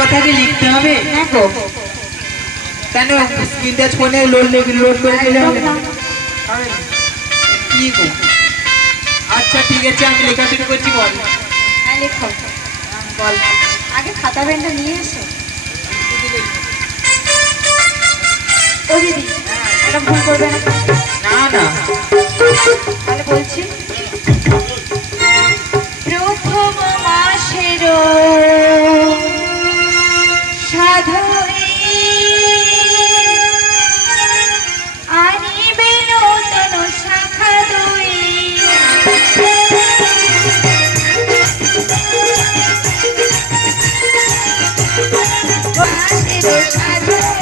কথাটি লিখতে হবে। হ্যাঁ গো কেন স্ক্রিন টাচ ফোনে লোড লোড করে দিলে হবে? কি গো? আচ্ছা ঠিক আছে আমি লেখা শুরু করছি বল। হ্যাঁ লেখো। বল। আগে খাতা পেনটা নিয়ে এসো। ও দিদি এটা ভুল করবে না। না না। তাহলে বলছি। সাধনে আনিবে নূতন শাখা দুই। সাধনে